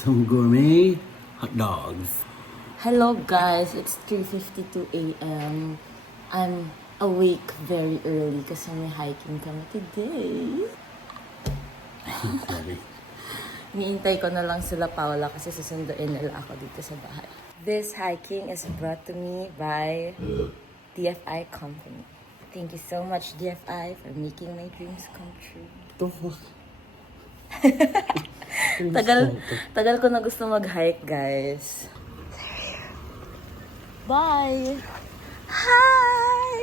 some gourmet hot dogs. Hello guys, it's 3:52 a.m. I'm awake very early kasi may hiking kami today. Sorry. Niintay ko na lang sila Paula kasi susunduin nila ako dito sa bahay. This hiking is brought to me by DFI Company. Thank you so much DFI for making my dreams come true. Tagal ko na gusto mag-hike, guys. Bye! Hi!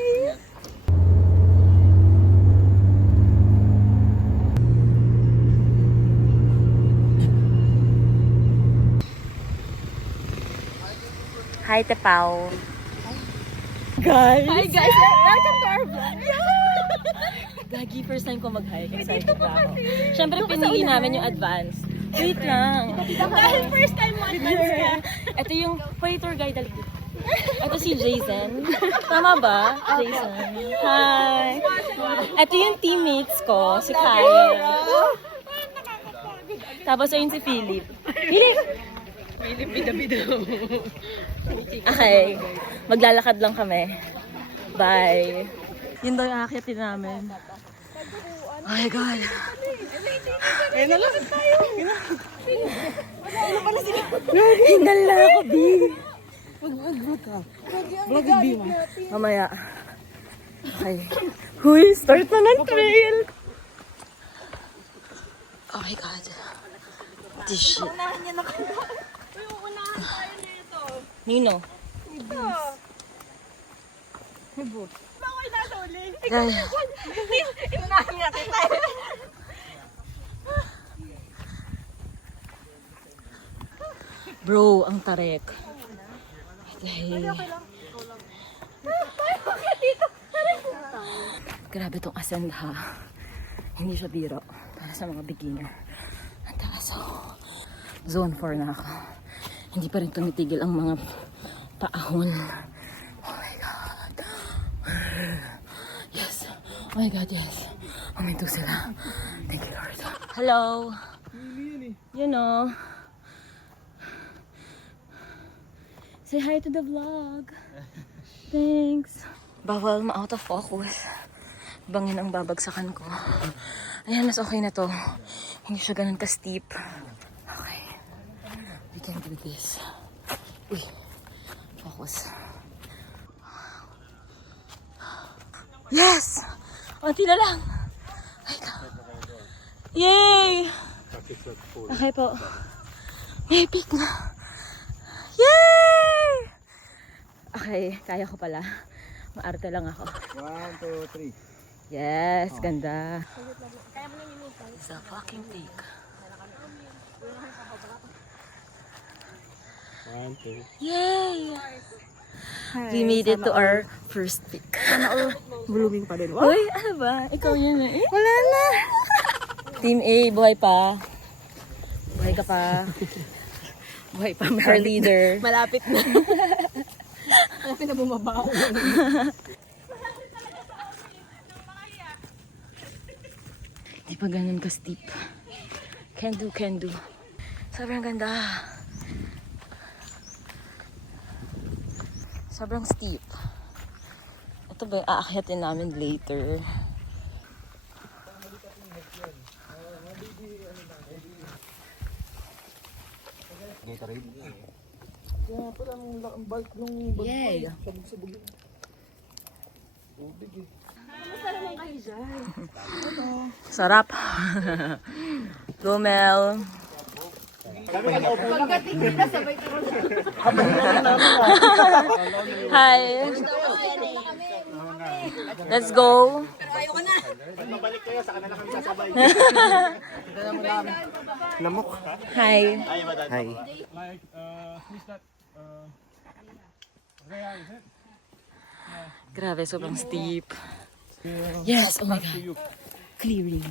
Hi, Tepao. Guys! Hi guys! Welcome to our vlog! Gagi, first time ko mag-hike. Excited ba ako? Siyempre, pinili namin yung advance. Wait lang. Dahil first time mo advance ka. Ito yung tour guide. Ito si Jason. Tama ba? Jason. Hi. Ito yung teammates ko. Si Kyle. Tapos ayun si Philip. Philip! Philip, bida-bida. Okay. Maglalakad lang kami. Bye. Yun daw yung akyatin namin. Oh my God. Ayun na lang tayo. Hingal na ako, B. Mag-vlog ka. Vlog with Bima. Mamaya. Okay. Huy, start na ng trail. Oh my God. This shit. Unahan niya na kayo. Uy, uunahan tayo nito. Nino. May boot. Bakit nasa uli? Guys. Inunahan natin tayo. Bro, ang tarek. Dahil... Grabe tong ascend ha. Hindi siya biro. Para sa mga beginner. Ang taas ako. Zone 4 na ako. Hindi pa rin tumitigil ang mga paahon. Oh my God. Yes. Oh my God, yes. Huminto sila. Thank you, Lord. Hello. You know. Say hi to the vlog. Thanks. Bawal ma-out of focus. Bangin ang babagsakan ko. Ayan, mas okay na to. Hindi siya ganun ka-steep. Okay. We can do this. Uy. Focus. Yes! Unti na lang. Yay! Okay po. May peak na. Yay! Okay, kaya ko pala. Maarte lang ako. 1, 2, 3. Yes, ganda. It's a fucking peak. 1, 2. Yay! We made it to our first peak. Blooming pa din. Uy, ano ba? Ikaw yun eh. Wala na. Team A, buhay pa. Buhay ka pa. Buhay pa. Our leader. Malapit na. Malapit na bumaba. Di pa ganun ka steep. Can do, can do. Sobrang ganda. Sobrang steep. Ito ba yung aakyatin namin later? Kaya pala ang bike nung Yay! sabog-sabog yun. Tubig eh. Sarap. Gomel. Pagkatingin na sabay turon. Hi. Let's go. Pero ayoko na. Mabalik kayo, saka na lang kami sasabay. Lamok. Hi. Hi. Grabe, sobrang steep. Yes, oh my God. Clearing.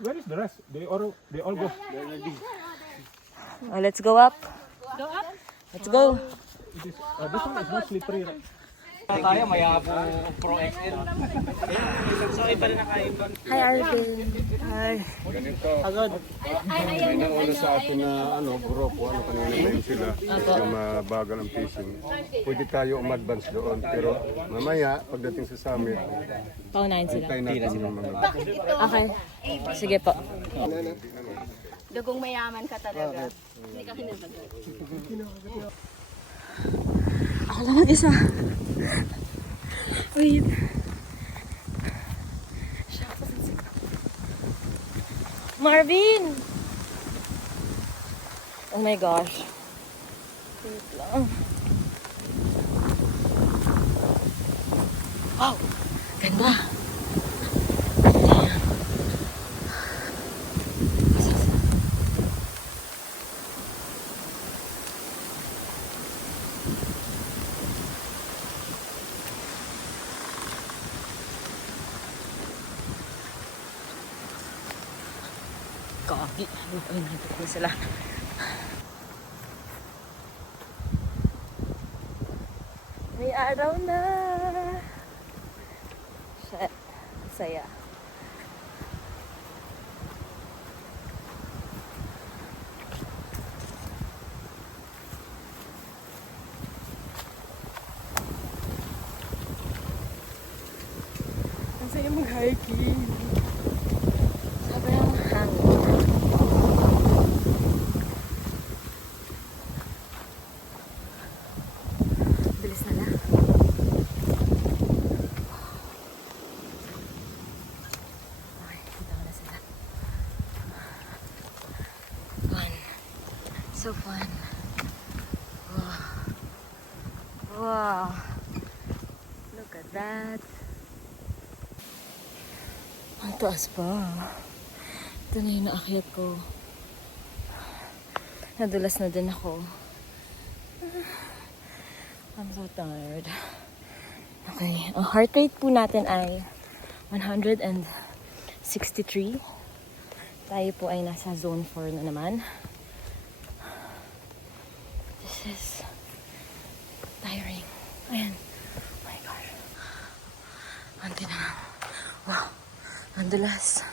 Where is the rest? They all go. Let's go up. Go up. Let's go. This one is not slippery. Right? Tayo, mayabo Pro XL. So, iba rin nakaibon. Hi, Arvin. Hi. Ganito, Agad. may nauna sa atin na grupo, kanina ngayon sila, na mabagal ang fishing. Pwede tayo umadvance doon, pero mamaya, pagdating sa summit, Paunahin sila. tayo natin yung mga Okay. Sige po. Dugong mayaman ka talaga. Hindi ka kinabagal. Ako lang mag-isa. Wait. Marvin! Oh my gosh. Wait lang. Wow! Ganda! Coffee. Ay, nakita ko sila. May araw na. Shit. Saya. Ang saya mag-hiking. Sobrang hangin. Bilis na lang. Okay, kita ko na sila. Fun. So fun. Wow. Wow. Look at that. Ang taas pa. Ito na yung naakyat ko. Nadulas na din ako. I'm so tired. Okay. Ang heart rate po natin ay 163. Tayo po ay nasa zone 4 na naman. This is tiring. Ayan. Oh my gosh. Anti na lang. Wow. Ang dulas.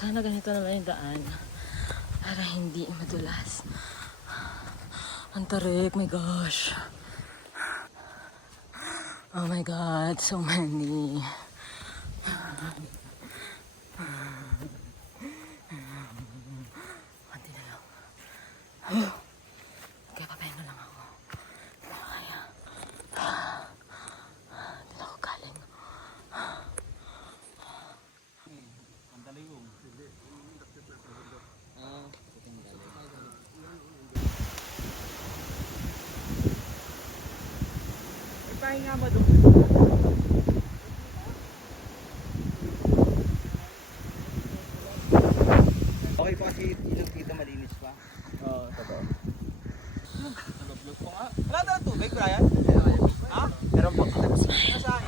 Sana ganito naman yung daan para hindi madulas. Ang tarik, my gosh. Oh my god, so many. Konti na lang. Kaya papeno lang ako. Hindi na kaya. Hindi na ako galing. Pahinga mo doon. Okay pa kasi ilog dito malinis pa. Oo, totoo. Nalog-log po nga. Wala na tubig, Brian? Ha? Meron po. Nasaan?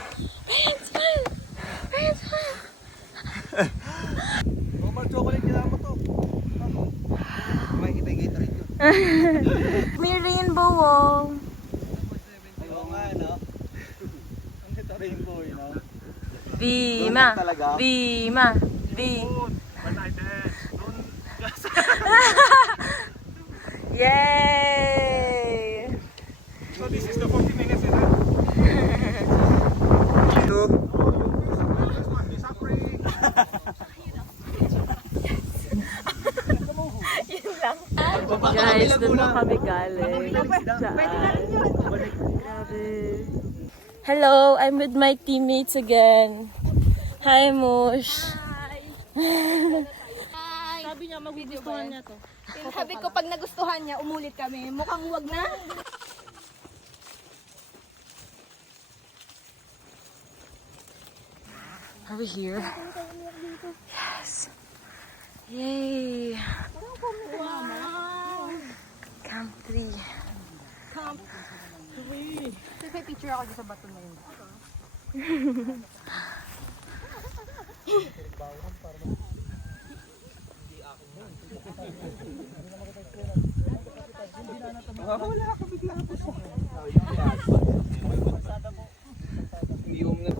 Brian, smile! Brian, smile! Roman chocolate, kailangan mo to. May kita-kita rin yun. May rainbow, oh. Oo nga, no? Ang ito rainbow, you know? Vima! Talaga? Vima! Yay! So this is the 40 minutes, is it? Guys, doon na kami galing. Grabe. Hello, I'm with my teammates again. Hi, Mush. Sabi niya, magugustuhan niya to. Sabi ko, pag nagustuhan niya, umulit kami. Mukhang wag na. Are we here? Yes. Yay. Wow. Camp 3. May picture ako dito sa bato na yun. Wala ako bigla po sa. Hindi mo na.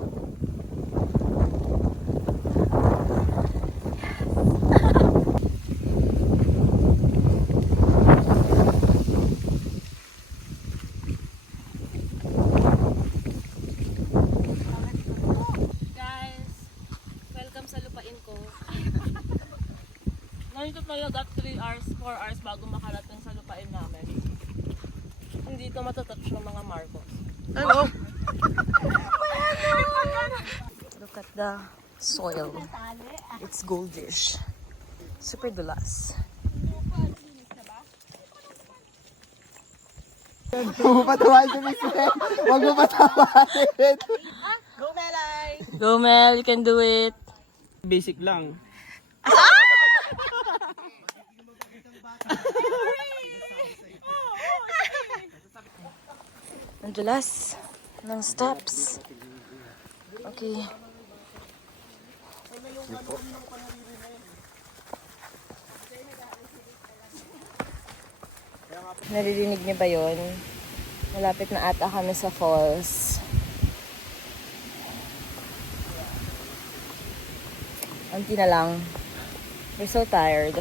Guys, welcome sa lupain ko. Ngayon ko talaga 3 hours, 4 hours bago makarating sa lupain namin. Hindi ito matatouch ng mga Marcos. Hello. Look at the soil. It's goldish. Super dulas. Huwag mo patawain si Miss Mel. Huwag mo patawain. Go Melay. Go Mel, you can do it. Basic lang. Ang dulas ng steps. Okay. Naririnig niyo ba yun? Malapit na ata kami sa falls. Unti na lang. We're so tired.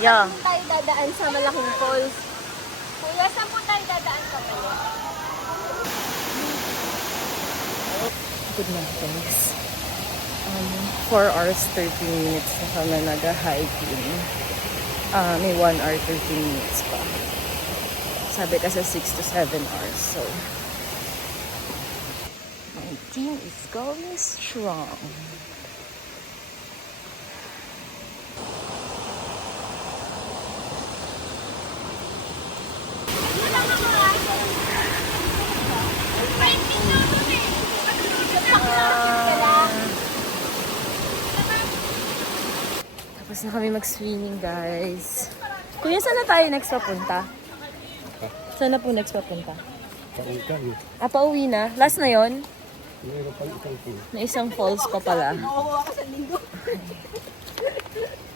Yeah. Saan tayo dadaan sa malaking falls? Kuya, saan po tayo dadaan sa malaking? Good night, guys. 4 hours, 13 minutes na kami nag-hiking. May 1 hour, 13 minutes pa. Sabi kasi 6 to 7 hours, so... My team is going strong. Tapos na kami mag-swimming, guys. Kuya, saan na tayo next papunta? Saan na po next papunta? Paungkan. Pauwi na? Last na yon? Mayroon pang isang team. Na isang falls pa pala.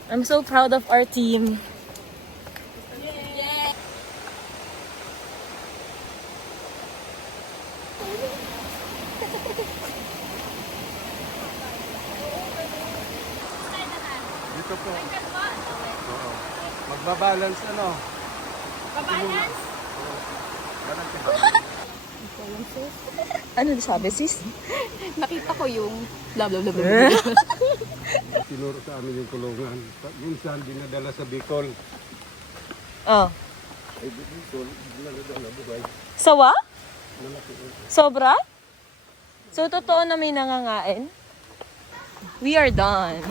I'm so proud of our team. Dito po. Oo. Magbabalance ano? Babalance? Ano sabi, sis? Nakita ko yung blah blah blah blah. Tinuro sa amin yung kulungan. Minsan dinadala sa Bicol. Oh. Ay, Bicol, dinadala buhay. Sawa? Sobra? So, totoo na may nangangain? We are done.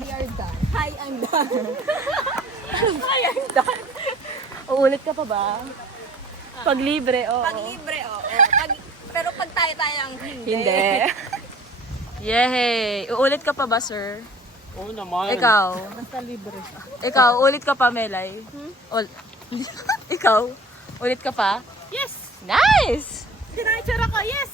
We are done. Hi, I'm done. Hi, I'm done. Uulit ka pa ba? Pag libre, oo. Pag libre, oo. Pero pag tayo ang hindi. Hindi. Yehey! Uulit ka pa ba, sir? Oo naman. Ikaw? Ikaw, ulit ka pa, Melay? Ikaw? Ulit ka pa? Yes! Nice! Sinaytsura ko, yes!